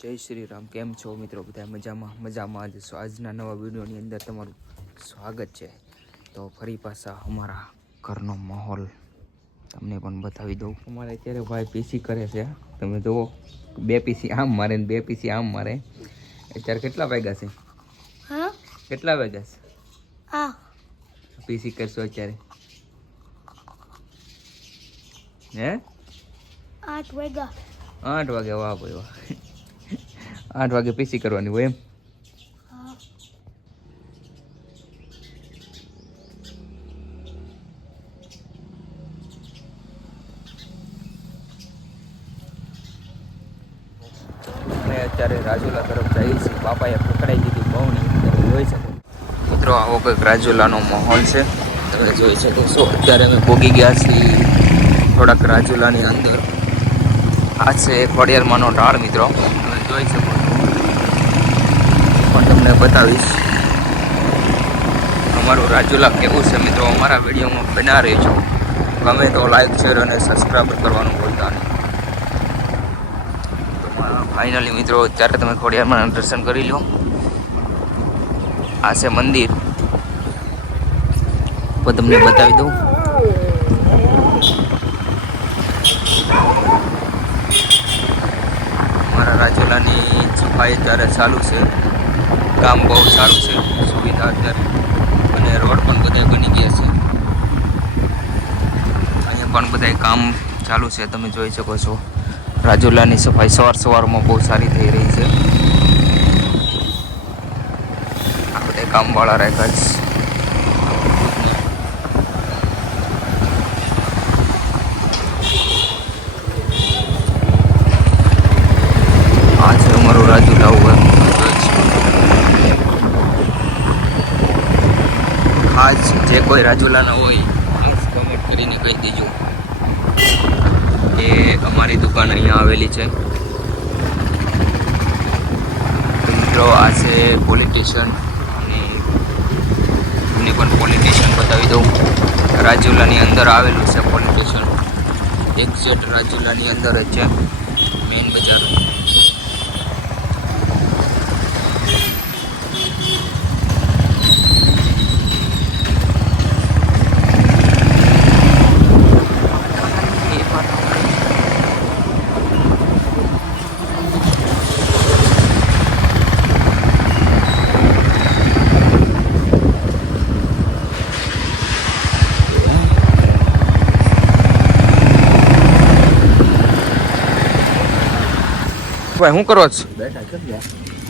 જય શ્રી રામ. કેમ છો મિત્રો? બધા મજામાં જ છો. આજના નવા વિડીયોની અંદર તમારું સ્વાગત છે. તો ફરી પાછા અમારા ઘરનો માહોલ તમને પણ બતાવી દઉં. અમારે અત્યારે ભાઈ પીસી કરે છે. તમે જુઓ, 2 પીસી આમ મારે ને 2 પીસી આમ મારે. અત્યારે કેટલા વાગ્યા છે? કેટલા વાગ્યા છે? પીસી કરશો અત્યારે? હે 8 વાગ્યા. 8 વાગે. વાહ ભાઈ વાહ. 8 વાગે પીસી કરવાની હોય એમ? અને અત્યારે રાજુલા તરફ જઈએ છીએ. બાપાએ પકડાઈ દીધી બહુની, તમે જોઈ શકો મિત્રો. આવો કંઈક રાજુલાનો માહોલ છે, તમે જોઈ શકો છો. અત્યારે અમે પોગી ગયા છીએ થોડાક રાજુલાની અંદર. આ છે ખોડિયારમાંનો ઢાળ મિત્રો, તમે જોઈ શકો છો. પણ તમને બતાવીશ અમારું રાજુલા કેવું છે મિત્રો. અમારા વિડીયોમાં બના રહેજો. ગમે તો લાઈક, શેર અને સબસ્ક્રાઈબ કરવાનું ભૂલતા નહીં. ફાઇનલી મિત્રો અત્યારે તમે ખોડિયારમાં દર્શન કરી લો. આ છે મંદિર, તો તમને બતાવી દઉં. મારા રાજુલાની સફાઈ અત્યારે ચાલુ છે. કામ બહુ સારું છે, સુવિધા અત્યારે, અને રોડ પણ બધા બની ગયા છે. અહીંયા પણ બધા કામ ચાલુ છે, તમે જોઈ શકો છો. રાજુલાની સફાઈ સવારમાં બહુ સારી થઈ રહી છે. આ બધા કામવાળા રાખ્યા છે. આ છે અમારું રાજુલા ઉપર. ખાસ જે કોઈ રાજુલાના હોય ખાસ કમેન્ટ કરીને કહી દેજો કે અમારી દુકાન અહીંયા આવેલી છે. મિત્રો આ છે પોલિટિશિયન, અને એમને પણ પોલિટિશિયન બતાવી દઉં. રાજુલાની અંદર આવેલું છે પોલિટિશિયન, એક્ઝેક્ટ રાજુલાની અંદર જ છે, મેઇન બજાર. ભાઈ શું કરો છો?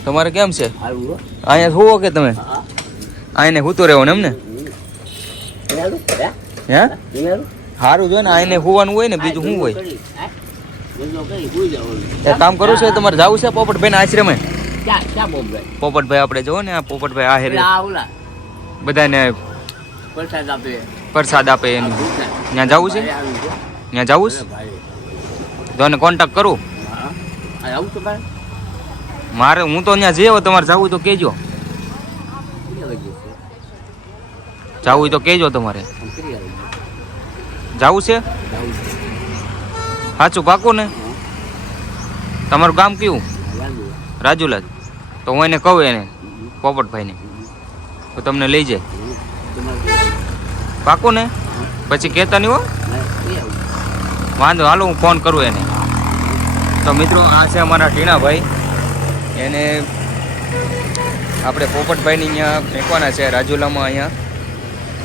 તમારે કેમ છે? અહીંયા હુવો કે તમે? આઈને હુતો રહેવું ને એમ ને? હે સારું જો ને, આઈને હુવાનું હોય ને, બીજું શું હોય? એક કામ કરું છે, તમારે જવું છે પોપટભાઈ ના આશ્રમે? પોપટભાઈ આપણે જોવો ને, આ પોપટભાઈ આ હેરે બધાને પ્રસાદ આપે એનું. ત્યાં જવું છે? ત્યાં જવું છે તો એને કોન્ટેક્ટ કરું મારે. હું તો ત્યાં જઈએ, તમારે જવું તો કહેજો. જવું તો કહેજો. તમારે જવું છે? સાચું પાકું ને? તમારું ગામ કયું? રાજુલા. તો હું એને કહું, એને પોપટભાઈને, તો તમને લઈ જાય. પાકું ને? પછી કહેતા નહીં હો. વાંધો, હાલો હું ફોન કરું એને. તો મિત્રો આ છે અમારા ટીણાભાઈ, એને આપણે પોપટભાઈની અહીંયા ફેંકવાના છે રાજુલામાં. અહીંયા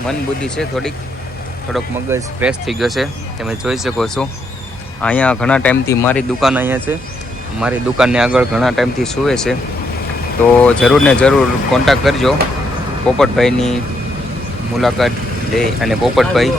મન બુદ્ધિ છે થોડોક મગજ ફ્રેશ થઈ ગયો છે, તમે જોઈ શકો છો. અહીંયા ઘણા ટાઈમથી મારી દુકાન અહીંયા છે. મારી દુકાનની આગળ ઘણા ટાઈમથી સૂવે છે. તો જરૂર ને જરૂર કોન્ટેક્ટ કરજો. પોપટભાઈની મુલાકાત લે અને પોપટભાઈ